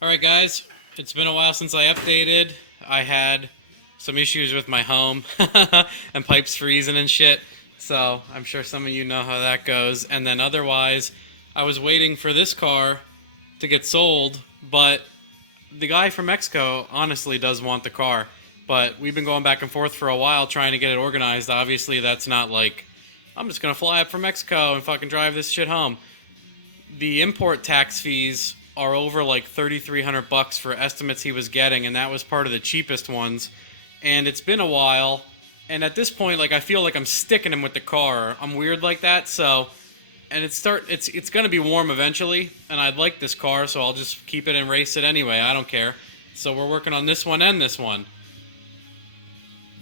Alright guys, it's been a while since I updated. I had some issues with my home and pipes freezing and shit. So I'm sure some of you know how that goes. And then otherwise, I was waiting for this car to get sold, but the guy from Mexico honestly does want the car. But we've been going back and forth for a while trying to get it organized. Obviously, that's not like, I'm just gonna fly up from Mexico and fucking drive this shit home. The import tax fees are over like 3,300 bucks for estimates he was getting, and that was part of the cheapest ones. And it's been a while, and at this point, like I feel like I'm sticking him with the car. I'm weird like that, so and it's gonna be warm eventually, and I'd like this car, so I'll just keep it and race it anyway. I don't care. So we're working on this one and this one.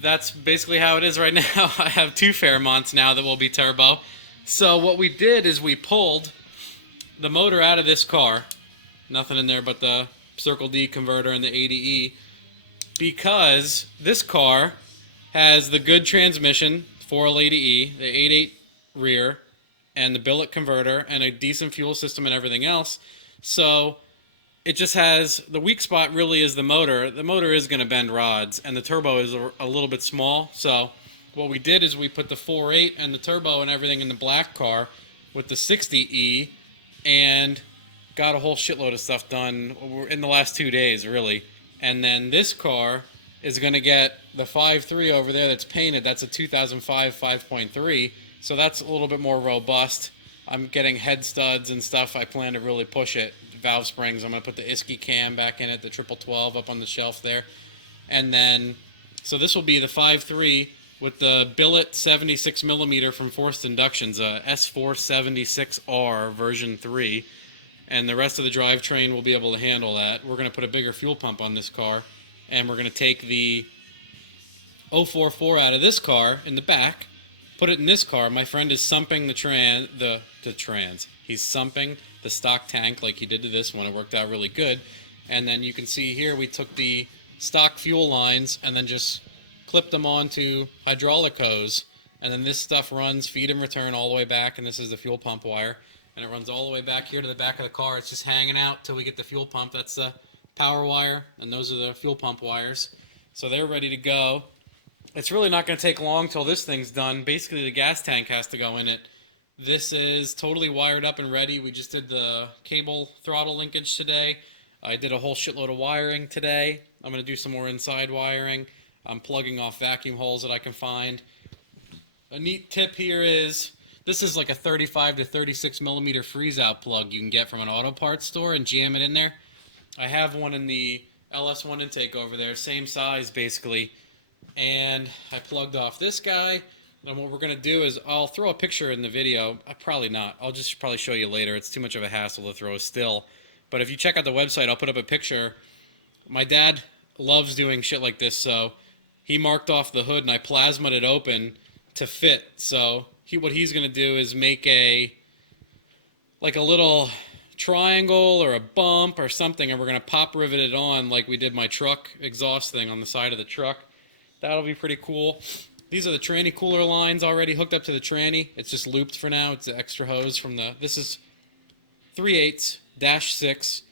That's basically how it is right now. I have two Fairmonts now that will be turbo. So what we did is we pulled the motor out of this car. Nothing in there but the Circle D converter and the 80E. Because this car has the good transmission, 4L80E, the 8.8 rear, and the billet converter, and a decent fuel system and everything else. So it just has, the weak spot really is the motor. The motor is going to bend rods, and the turbo is a little bit small. So what we did is we put the 4.8 and the turbo and everything in the black car with the 60E, and got a whole shitload of stuff done in the last 2 days, really. And then this car is going to get the 5.3 over there that's painted. That's a 2005 5.3, so that's a little bit more robust. I'm getting head studs and stuff. I plan to really push it. Valve springs. I'm going to put the Isky cam back in it, the 1212 up on the shelf there. And then, so this will be the 5.3 with the billet 76 millimeter from Forced Inductions, a S476R version 3. And the rest of the drivetrain will be able to handle that. We're going to put a bigger fuel pump on this car, and we're going to take the 044 out of this car in the back, put it in this car. My friend is sumping He's sumping the stock tank like he did to this one. It worked out really good. And then you can see here we took the stock fuel lines and then just clipped them onto hydraulic hose. And then this stuff runs feed and return all the way back, and this is the fuel pump wire. And it runs all the way back here to the back of the car. It's just hanging out till we get the fuel pump. That's the power wire, and those are the fuel pump wires. So they're ready to go. It's really not going to take long till this thing's done. Basically, the gas tank has to go in it. This is totally wired up and ready. We just did the cable throttle linkage today. I did a whole shitload of wiring today. I'm going to do some more inside wiring. I'm plugging off vacuum holes that I can find. A neat tip here is, this is like a 35 to 36 millimeter freeze out plug you can get from an auto parts store and jam it in there. I have one in the LS1 intake over there, same size basically. And I plugged off this guy. And what we're going to do is, I'll throw a picture in the video. Probably not. I'll just probably show you later. It's too much of a hassle to throw a still. But if you check out the website, I'll put up a picture. My dad loves doing shit like this, so he marked off the hood and I plasmaed it open to fit. So what he's going to do is make a little triangle or a bump or something, and we're going to pop rivet it on like we did my truck exhaust thing on the side of the truck. That'll be pretty cool. These are the tranny cooler lines already hooked up to the tranny. It's just looped for now. It's the extra hose from the, this is 3/8-6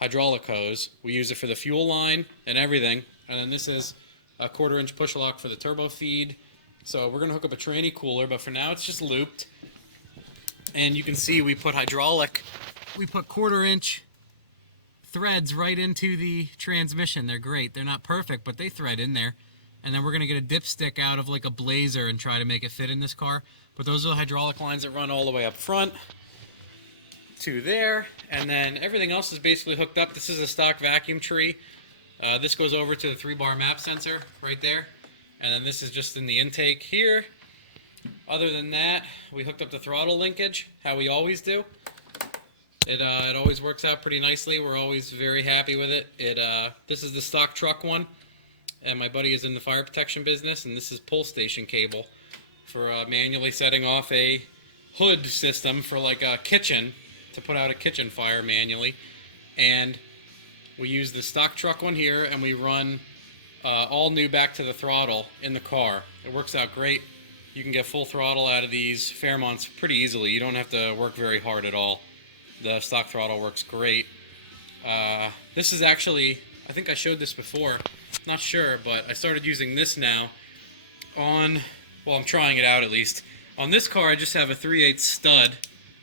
hydraulic hose. We use it for the fuel line and everything. And then this is a 1/4-inch push lock for the turbo feed. So we're going to hook up a tranny cooler, but for now it's just looped. And you can see we put 1/4-inch threads right into the transmission. They're great. They're not perfect, but they thread in there. And then we're going to get a dipstick out of like a blazer and try to make it fit in this car. But those are the hydraulic lines that run all the way up front to there. And then everything else is basically hooked up. This is a stock vacuum tree. This goes over to the 3-bar map sensor right there. And then this is just in the intake here. Other than that, we hooked up the throttle linkage, how we always do. It always works out pretty nicely. We're always very happy with it. This is the stock truck one. And my buddy is in the fire protection business, and this is pull station cable for manually setting off a hood system for like a kitchen, to put out a kitchen fire manually. And we use the stock truck one here, and we run all new back to the throttle in the car. It works out great. You can get full throttle out of these Fairmonts pretty easily. You don't have to work very hard at all. The stock throttle works great. This is actually, I think I showed this before, not sure, but I started using this now on, well, I'm trying it out at least. On this car, I just have a 3/8 stud,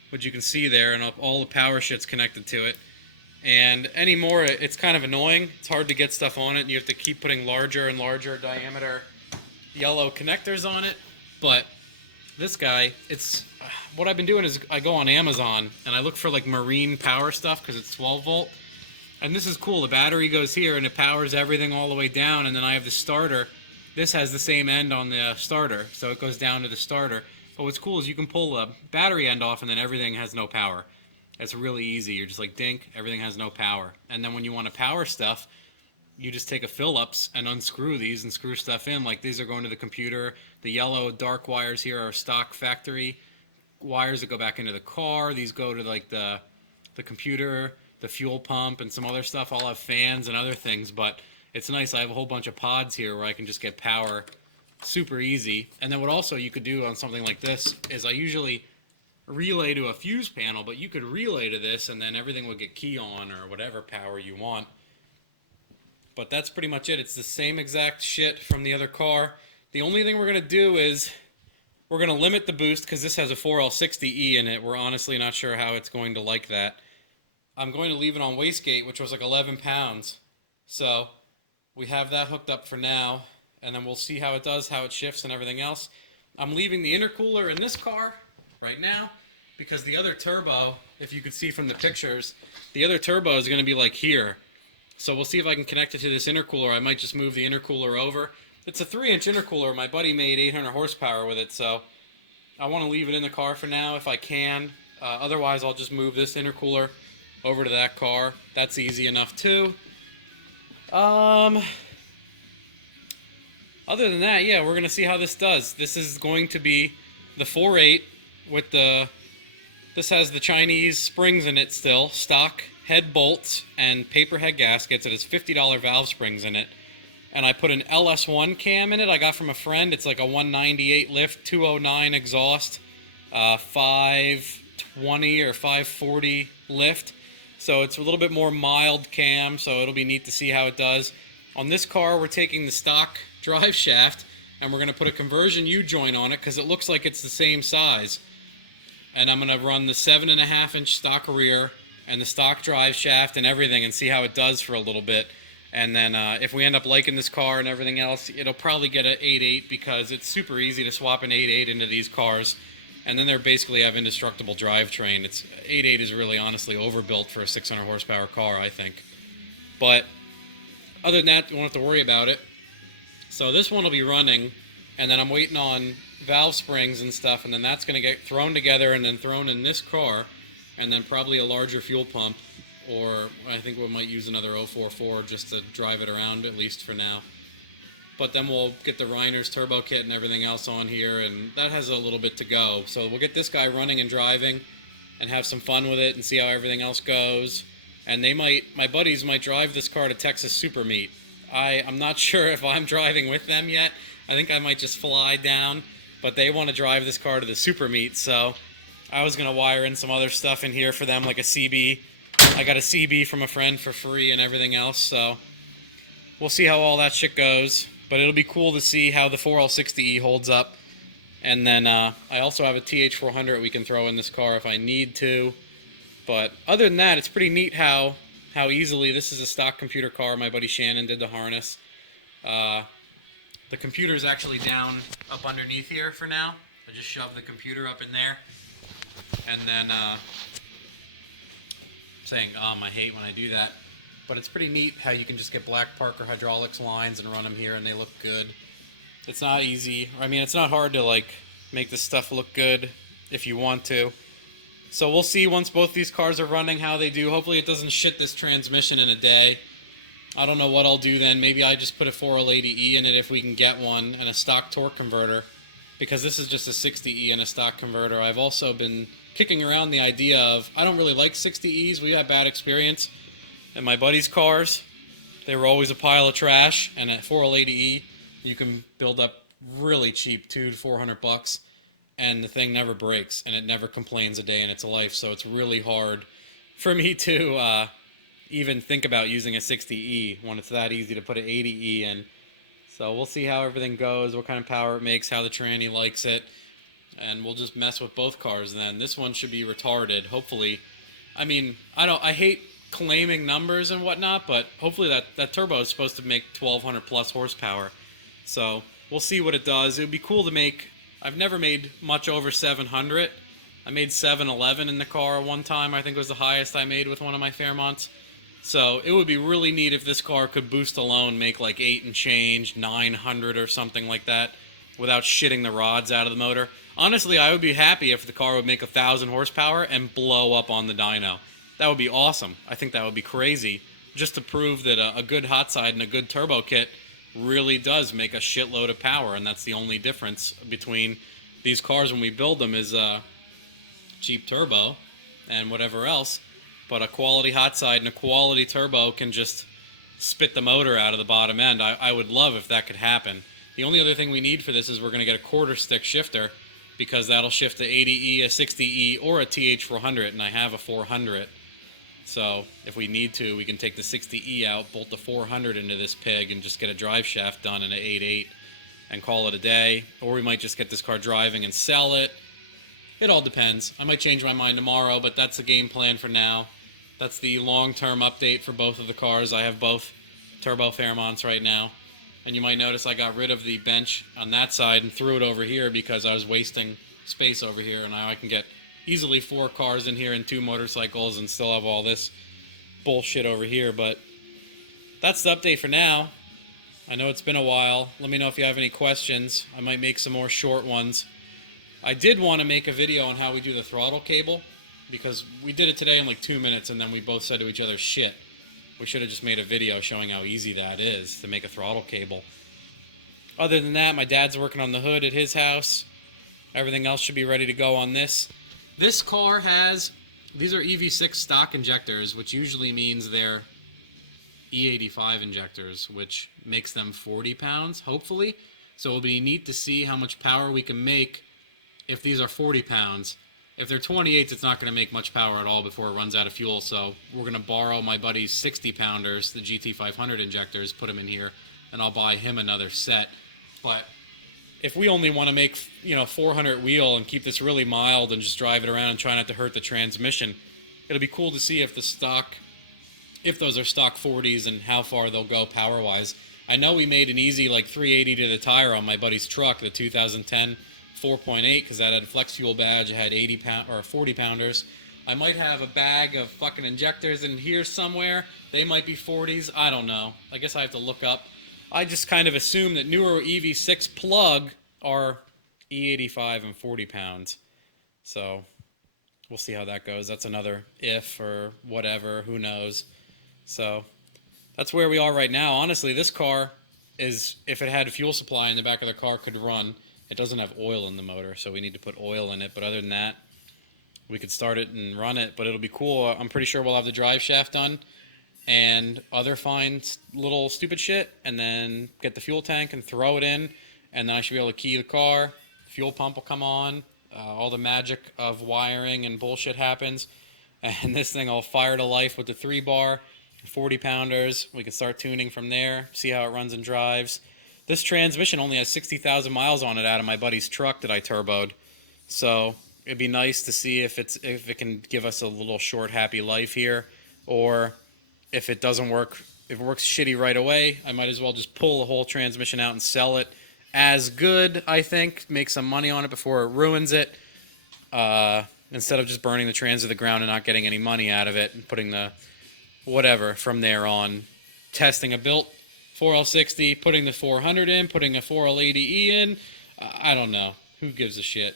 which you can see there, and all the power shit's connected to it. And anymore, it's kind of annoying. It's hard to get stuff on it, and you have to keep putting larger and larger diameter yellow connectors on it. But this guy, it's what I've been doing is I go on Amazon and I look for like marine power stuff because it's 12 volt. And this is cool. The battery goes here and it powers everything all the way down. And then I have the starter. This has the same end on the starter, so it goes down to the starter. But what's cool is you can pull the battery end off and then everything has no power. It's really easy. You're just like, dink, everything has no power. And then when you want to power stuff, you just take a Phillips and unscrew these and screw stuff in. Like these are going to the computer. The yellow dark wires here are stock factory wires that go back into the car. These go to like the computer, the fuel pump, and some other stuff. I'll have fans and other things, but it's nice. I have a whole bunch of pods here where I can just get power super easy. And then what also you could do on something like this is I usually relay to a fuse panel, but you could relay to this and then everything would get key on or whatever power you want. But that's pretty much it. It's the same exact shit from the other car. The only thing we're going to do is we're going to limit the boost because this has a 4L60E in it. We're honestly not sure how it's going to like that. I'm going to leave it on wastegate, which was like 11 pounds. So we have that hooked up for now, and then we'll see how it does, how it shifts and everything else. I'm leaving the intercooler in this car right now because the other turbo, if you could see from the pictures, the other turbo is going to be like here. So we'll see if I can connect it to this intercooler. I might just move the intercooler over. It's a 3-inch intercooler. My buddy made 800 horsepower with it, so I want to leave it in the car for now if I can. Otherwise, I'll just move this intercooler over to that car. That's easy enough too. Other than that, yeah, we're going to see how this does. This is going to be the 4.8 with the... This has the Chinese springs in it still, stock head bolts and paper head gaskets. It has $50 valve springs in it. And I put an LS1 cam in it I got from a friend. It's like a 198 lift, 209 exhaust, 520 or 540 lift. So it's a little bit more mild cam, so it'll be neat to see how it does. On this car, we're taking the stock drive shaft and we're going to put a conversion U-joint on it because it looks like it's the same size. And I'm going to run the 7.5-inch stock rear and the stock drive shaft and everything and see how it does for a little bit. And then if we end up liking this car and everything else, it'll probably get an 8.8 because it's super easy to swap an 8.8 into these cars. And then they basically have indestructible drivetrain. 8.8 is really honestly overbuilt for a 600 horsepower car, I think. But other than that, you won't have to worry about it. So this one will be running, and then I'm waiting on valve springs and stuff, and then that's going to get thrown together and then thrown in this car, and then probably a larger fuel pump, or I think we might use another 044 just to drive it around, at least for now. But then we'll get the Reiner's turbo kit and everything else on here, and that has a little bit to go. So we'll get this guy running and driving and have some fun with it and see how everything else goes. And my buddies might drive this car to Texas Super Meet. I'm not sure if I'm driving with them yet. I think I might just fly down, but they want to drive this car to the Super Meet, so I was going to wire in some other stuff in here for them, like a CB. I got a CB from a friend for free and everything else, so we'll see how all that shit goes. But it'll be cool to see how the 4L60E holds up. And then I also have a TH400 we can throw in this car if I need to. But other than that, it's pretty neat how easily, this is a stock computer car. My buddy Shannon did the harness. The computer's actually down up underneath here for now. I just shoved the computer up in there. And then, saying, I hate when I do that. But it's pretty neat how you can just get black Parker hydraulics lines and run them here and they look good. It's not easy. I mean, it's not hard to like make this stuff look good if you want to. So we'll see once both these cars are running how they do. Hopefully it doesn't shit this transmission in a day. I don't know what I'll do then. Maybe I just put a 4L80E in it if we can get one, and a stock torque converter, because this is just a 60E and a stock converter. I've also been kicking around the idea of, I don't really like 60Es. We had bad experience in my buddy's cars. They were always a pile of trash, and at 4L80E you can build up really cheap, $200 to $400, and the thing never breaks and it never complains a day in its life. So it's really hard for me to even think about using a 60E when it's that easy to put an 80E in. So we'll see how everything goes, what kind of power it makes, how the tranny likes it, and we'll just mess with both cars then. This one should be retarded, hopefully. I mean, I hate claiming numbers and whatnot, but hopefully that turbo is supposed to make 1200 plus horsepower. So we'll see what it does. It would be cool to make, I've never made much over 700. I made 711 in the car one time, I think was the highest I made with one of my Fairmonts. So it would be really neat if this car could boost alone, make like 8 and change, 900 or something like that, without shitting the rods out of the motor. Honestly, I would be happy if the car would make 1,000 horsepower and blow up on the dyno. That would be awesome. I think that would be crazy, just to prove that a good hot side and a good turbo kit really does make a shitload of power, and that's the only difference between these cars when we build them is cheap turbo and whatever else. But a quality hot side and a quality turbo can just spit the motor out of the bottom end. I would love if that could happen. The only other thing we need for this is we're going to get a quarter stick shifter, because that'll shift a 80E, a 60E, or a TH400, and I have a 400. So if we need to, we can take the 60E out, bolt the 400 into this pig, and just get a drive shaft done in an 8.8 and call it a day. Or we might just get this car driving and sell it. It all depends. I might change my mind tomorrow, but that's the game plan for now. That's the long-term update for both of the cars. I have both turbo Fairmonts right now. And you might notice I got rid of the bench on that side and threw it over here because I was wasting space over here. And now I can get easily 4 cars in here and 2 motorcycles and still have all this bullshit over here. But that's the update for now. I know it's been a while. Let me know if you have any questions. I might make some more short ones. I did want to make a video on how we do the throttle cable, because we did it today in like 2 minutes and then we both said to each other, shit, we should have just made a video showing how easy that is to make a throttle cable. Other than that, my dad's working on the hood at his house. Everything else should be ready to go on this. This car has, these are EV6 stock injectors, which usually means they're E85 injectors, which makes them 40 pounds, hopefully. So it'll be neat to see how much power we can make if these are 40 pounds. If they're 28s, it's not going to make much power at all before it runs out of fuel, so we're going to borrow my buddy's 60-pounders, the GT500 injectors, put them in here, and I'll buy him another set. But if we only want to make, 400 wheel and keep this really mild and just drive it around and try not to hurt the transmission, it'll be cool to see if those are stock 40s and how far they'll go power-wise. I know we made an easy, 380 to the tire on my buddy's truck, the 2010 4.8, because that had a flex fuel badge. It had 40 pounders. I might have a bag of fucking injectors in here somewhere. They might be 40s. I don't know. I guess I have to look up. I just kind of assume that newer EV6 plug are E85 and 40 pounds. So we'll see how that goes. That's another if or whatever. Who knows? So that's where we are right now. Honestly, this car is, if it had a fuel supply in the back of the car, could run. It doesn't have oil in the motor, so we need to put oil in it. But other than that, we could start it and run it. But it'll be cool. I'm pretty sure we'll have the drive shaft done and other fine little stupid shit, and then get the fuel tank and throw it in, and then I should be able to key the car. Fuel pump will come on. All the magic of wiring and bullshit happens, and this thing will fire to life with the 3-bar, 40 pounders. We can start tuning from there, see how it runs and drives. This transmission only has 60,000 miles on it out of my buddy's truck that I turboed. So it'd be nice to see if it can give us a little short, happy life here. Or if it doesn't work, if it works shitty right away, I might as well just pull the whole transmission out and sell it as good, I think. Make some money on it before it ruins it. Instead of just burning the trans to the ground and not getting any money out of it and putting the whatever from there on. Testing a built 4L60, putting the 400 in, putting a 4L80E in. I don't know. Who gives a shit?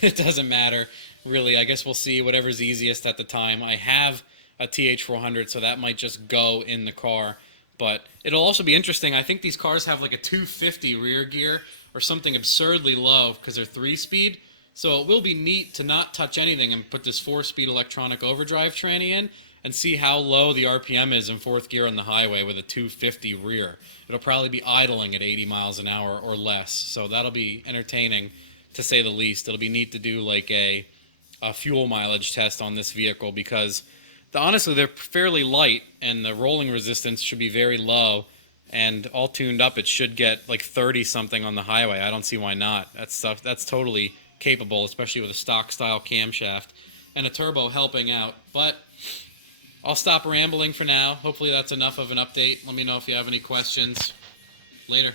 It doesn't matter, really. I guess we'll see whatever's easiest at the time. I have a TH400, so that might just go in the car. But it'll also be interesting. I think these cars have like a 250 rear gear or something absurdly low because they're 3-speed. So it will be neat to not touch anything and put this 4-speed electronic overdrive tranny in and see how low the RPM is in 4th gear on the highway with a 250 rear. It'll probably be idling at 80 miles an hour or less, so that'll be entertaining to say the least. It'll be neat to do like a fuel mileage test on this vehicle, because Honestly, they're fairly light, and the rolling resistance should be very low. And all tuned up, it should get like 30 something on the highway. I don't see why not. That's totally capable, especially with a stock style camshaft and a turbo helping out. But I'll stop rambling for now. Hopefully that's enough of an update. Let me know if you have any questions. Later.